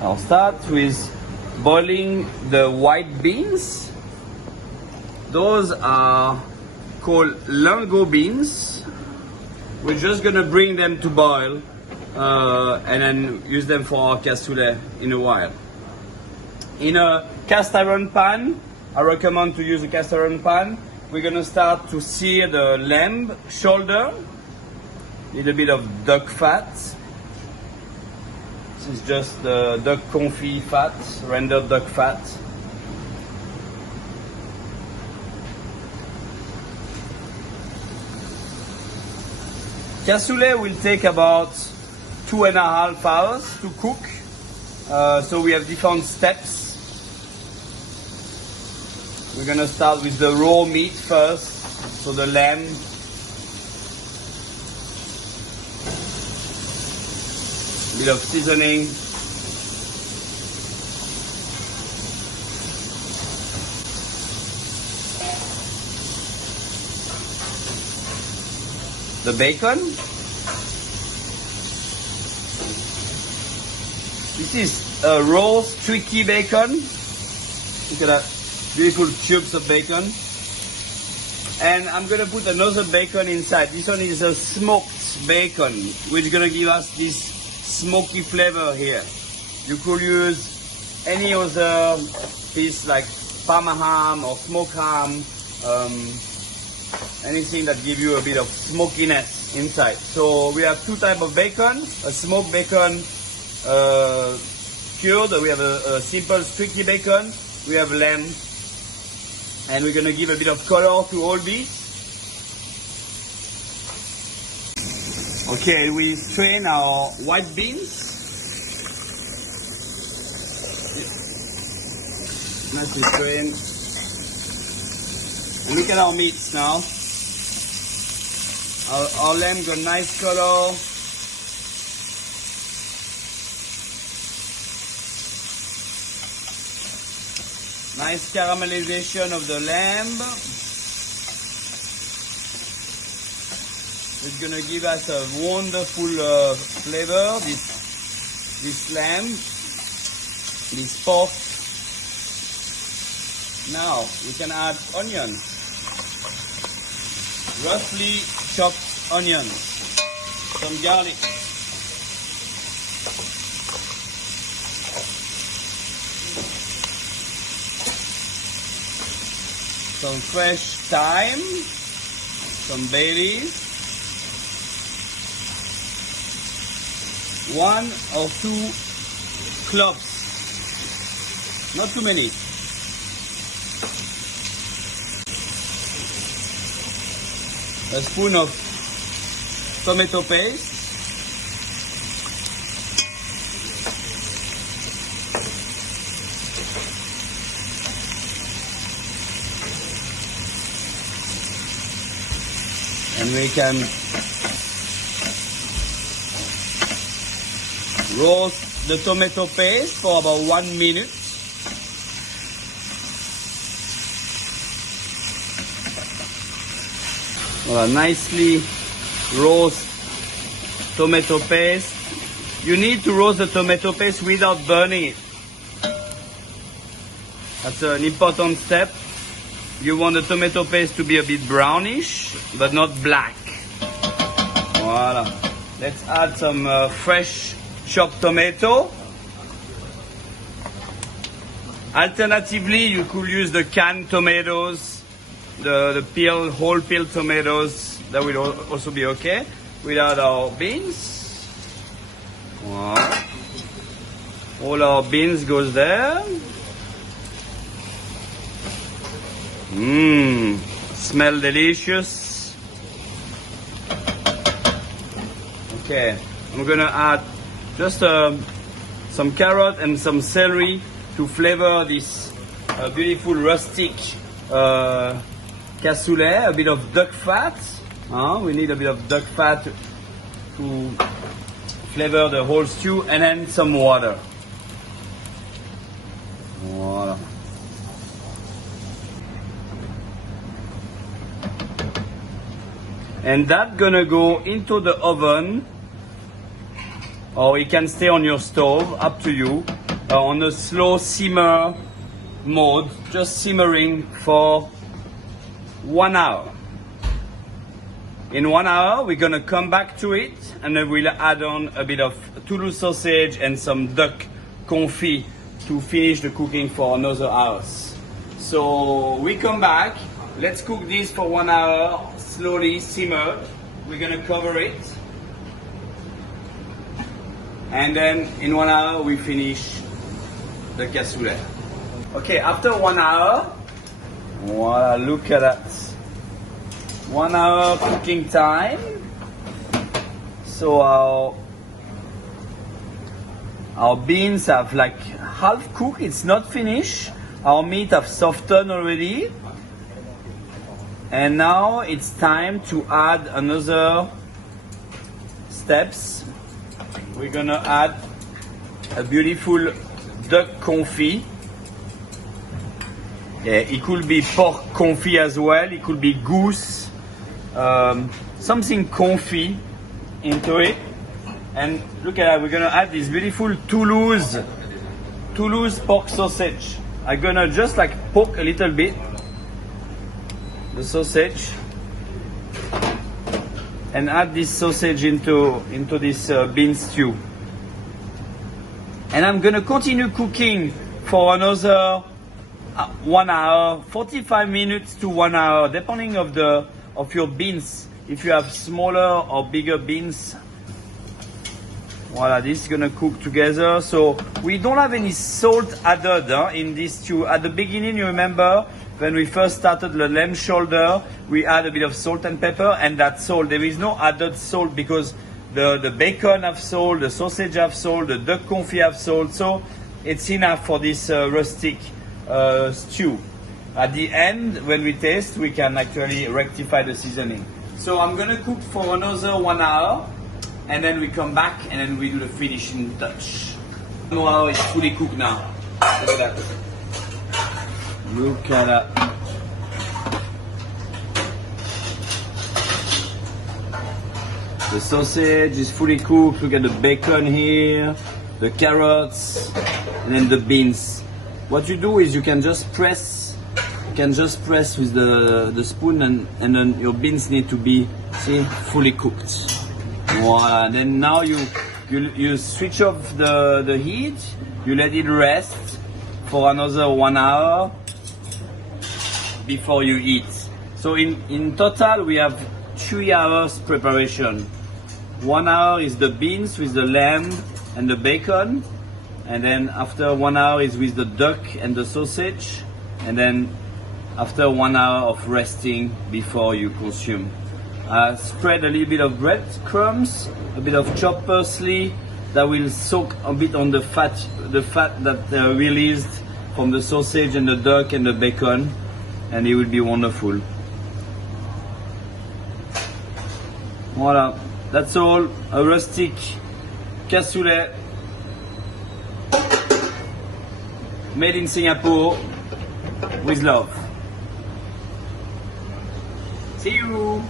I'll start with boiling the white beans. Those are called lingot beans. We're just gonna bring them to boil and then use them for our cassoulet in a while. In a cast iron pan, I recommend to use a cast iron pan. We're gonna start to sear the lamb shoulder, little bit of duck fat. This is just the duck confit fat, rendered duck fat. Cassoulet will take about 2.5 hours to cook. So we have different steps. We're gonna start with the raw meat first, so the lamb. Bit of seasoning. The bacon. This is a raw, streaky bacon. Look at that, beautiful tubes of bacon. And I'm gonna put another bacon inside. This one is a smoked bacon, which is gonna give us this smoky flavor here. You could use any other piece like parma ham or smoked ham, anything that gives you a bit of smokiness inside. So we have two types of bacon, a smoked bacon cured, we have a simple streaky bacon, we have lamb, and we're gonna give a bit of color to all these. Okay, we strain our white beans. Nicely strained. And look at our meats now. Our lamb got nice color. Nice caramelization of the lamb. It's gonna give us a wonderful flavor, this lamb, this pork. Now we can add onion, roughly chopped onion, some garlic, some fresh thyme, some bay leaves, 1 or 2 cloves, not too many. A spoon of tomato paste, and we can roast the tomato paste for about 1 minute. Nicely roast tomato paste. You need to roast the tomato paste without burning it. That's an important step. You want the tomato paste to be a bit brownish, but not black. Voila. Let's add some fresh chopped tomato. Alternatively, you could use the canned tomatoes, the peel, whole peel tomatoes. That will also be okay. Without our beans. Wow. All our beans goes there. Smell delicious. Okay, I'm gonna add just some carrot and some celery to flavor this beautiful rustic cassoulet. A bit of duck fat. We need a bit of duck fat to flavor the whole stew, and then some water. Voila. And that's gonna go into the oven, or it can stay on your stove, up to you, on a slow simmer mode, just simmering for 1 hour. In 1 hour, we're gonna come back to it, and then we'll add on a bit of Toulouse sausage and some duck confit to finish the cooking for another hour. So we come back. Let's cook this for 1 hour, slowly simmered. We're gonna cover it, and then in 1 hour we finish the cassoulet. Okay, after 1 hour, voila, look at that. 1 hour cooking time. So our beans have like half cooked, it's not finished. Our meat have softened already. And now it's time to add another steps. We're gonna add a beautiful duck confit. Yeah, it could be pork confit as well, it could be goose. Something confit into it, and look at that, we're gonna add this beautiful Toulouse pork sausage. I'm gonna just like poke a little bit the sausage and add this sausage into this bean stew, and I'm gonna continue cooking for another 1 hour, 45 minutes to 1 hour, depending of your beans. If you have smaller or bigger beans, voila, this is gonna cook together. So we don't have any salt added in this stew. At the beginning, you remember when we first started the lamb shoulder, we add a bit of salt and pepper, and that salt, there is no added salt because the bacon have salt, the sausage have salt, the duck confit have salt, so it's enough for this rustic stew. At the end, when we taste, we can actually rectify the seasoning. So I'm gonna cook for another 1 hour, and then we come back and then we do the finishing touch. 1 hour is fully cooked now. Look at that. Look at that. The sausage is fully cooked. Look at the bacon here, the carrots, and then the beans. What you do is you can just press with the spoon, and then your beans need to be, see, fully cooked. Voila. Then now you switch off the heat, you let it rest for another 1 hour before you eat. So in total we have 3 hours preparation. 1 hour is the beans with the lamb and the bacon, and then after 1 hour is with the duck and the sausage, and then after 1 hour of resting before you consume. Spread a little bit of breadcrumbs, a bit of chopped parsley that will soak a bit on the fat that released from the sausage and the duck and the bacon, and it will be wonderful. Voila, that's all. A rustic cassoulet made in Singapore with love. See you!